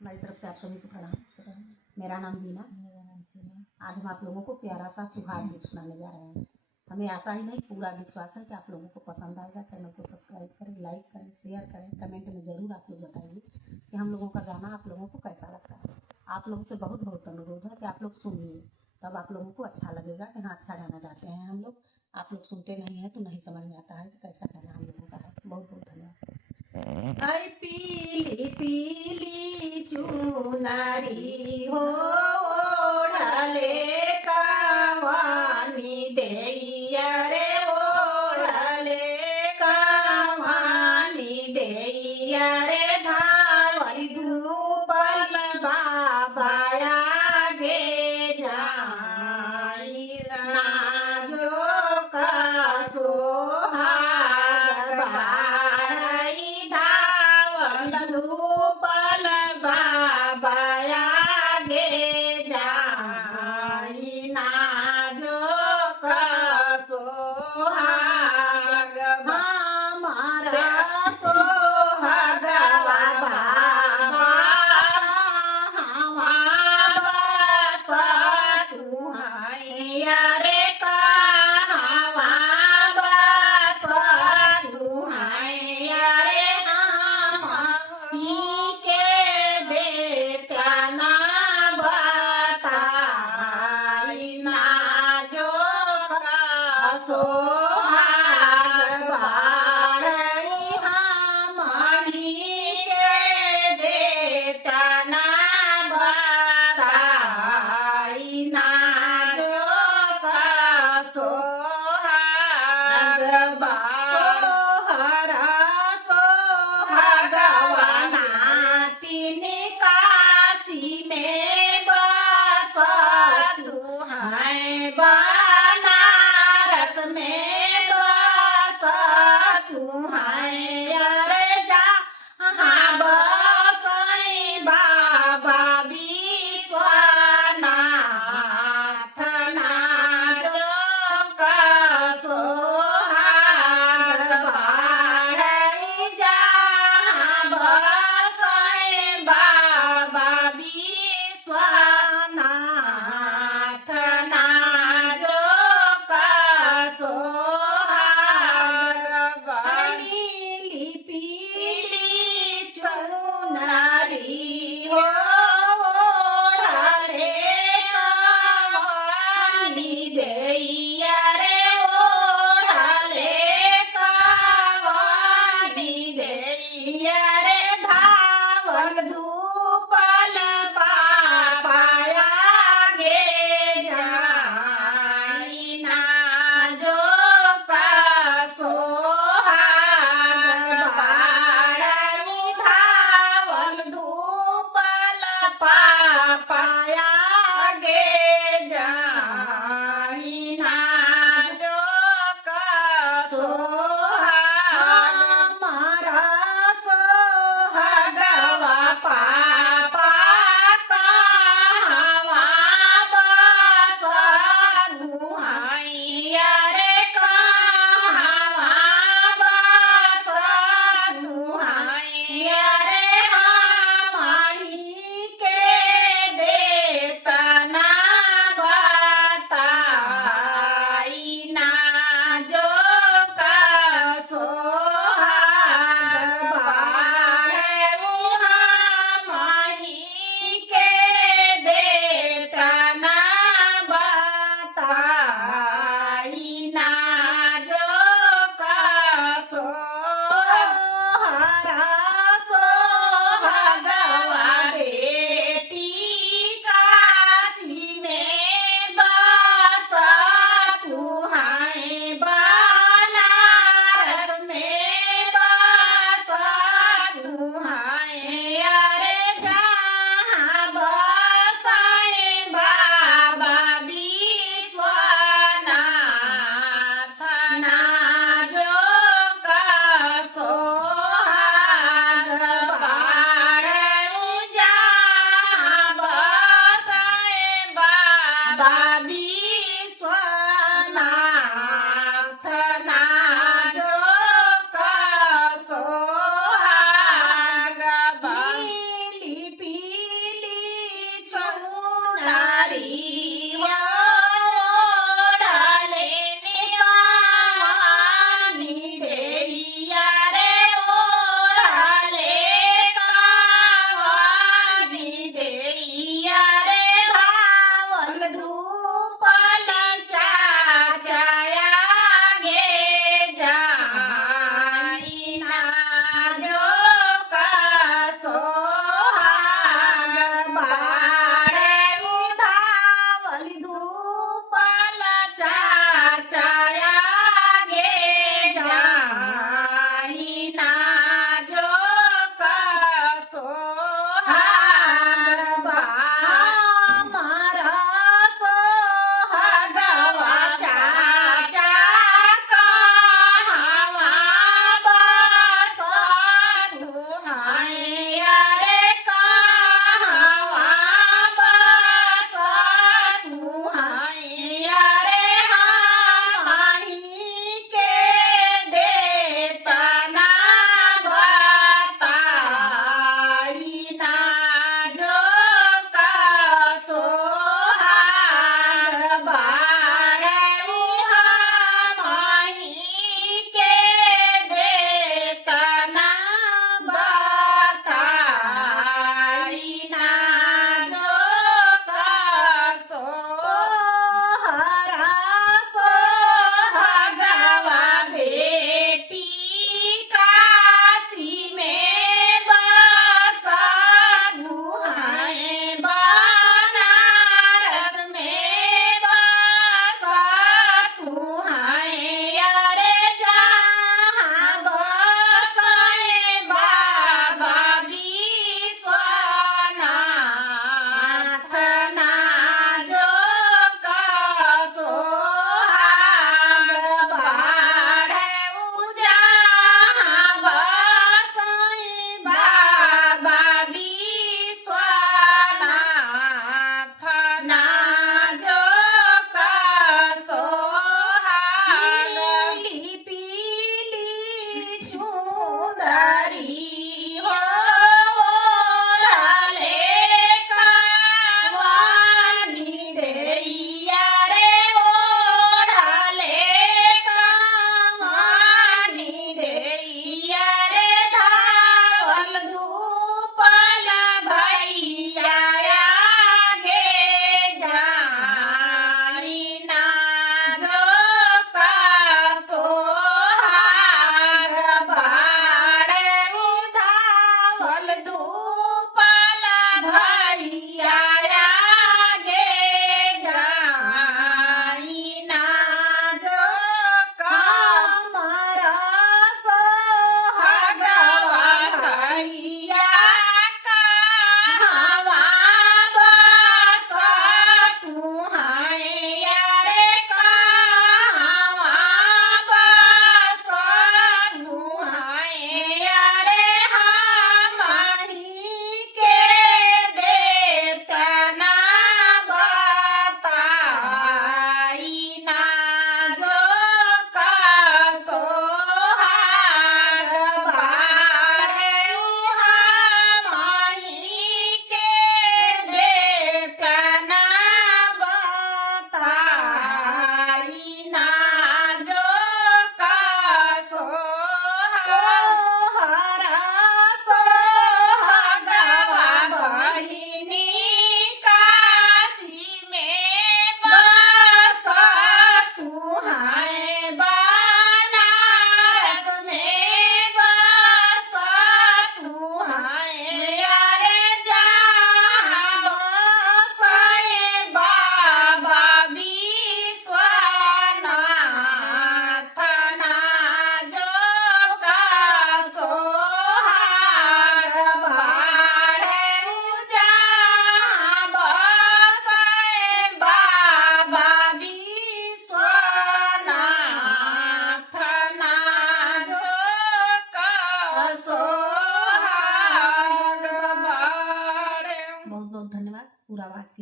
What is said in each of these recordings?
हमारी तरफ से आप सभी को प्रणाम। मेरा नाम बीना। मेरा नाम सीमा। आज हम आप लोगों को प्यारा सा सुहाग गीत सुनाने जा रहे हैं। हमें आशा ही नहीं, पूरा विश्वास है कि आप लोगों को पसंद आएगा। चैनल को सब्सक्राइब करें, लाइक करें, शेयर करें। कमेंट में ज़रूर आप लोग बताइए कि हम लोगों का गाना आप लोगों को कैसा लगता है। आप लोगों से बहुत बहुत अनुरोध है कि आप लोग सुनिए, तब आप लोगों को अच्छा लगेगा कि हाँ अच्छा गाना गाते हैं हम लोग। आप लोग सुनते नहीं हैं तो नहीं समझ में आता है कि कैसा गाना हम लोगों का है। बहुत बहुत धन्यवाद। आई पीली पीली चुनरी हो ओढ़ले कावानी देइया रे, ओढ़ले कावानी देइया रे, धावई धूपल बाबा आगे जाई, नाजो का सोहाग बाड़ई, धावई धूपल बाबा आगे जाई, नाजो का सोहाग हमारा सोहागवा बाबा, हमारा बस तुहैया रे, कहवा बस तुहैया रे, ही के देत्या ना बताई, नाजो का सोहाग बाड़ई, हमही के देत्या ना बताई, नाजो का सोहाग तोहरा सोहागवा नातिन काशी में बस तुहैं, बनारस में बस तुहैं, अरे जा हाँ बसई बाबा विश्वनाथ, नाजो का सोहाग बाड़ई, जहाँ बसई बाबा विश्वनाथ, नाजो का सोहाग नीली पीली चुनरी हो ओढ़ले कावानी देइया रे, ओढ़ले कावानी देइया रे, धावल धूपल बाबा आगे जाई, नाजो का सोहाग बाड़ई, धावल धूपल पापा आगे जाई, नाजो का सोहाग हमारा सोहागवा पा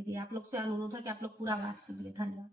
कीजिए। आप लोग से अनुरोध है कि आप लोग पूरा वॉच कीजिए। धन्यवाद।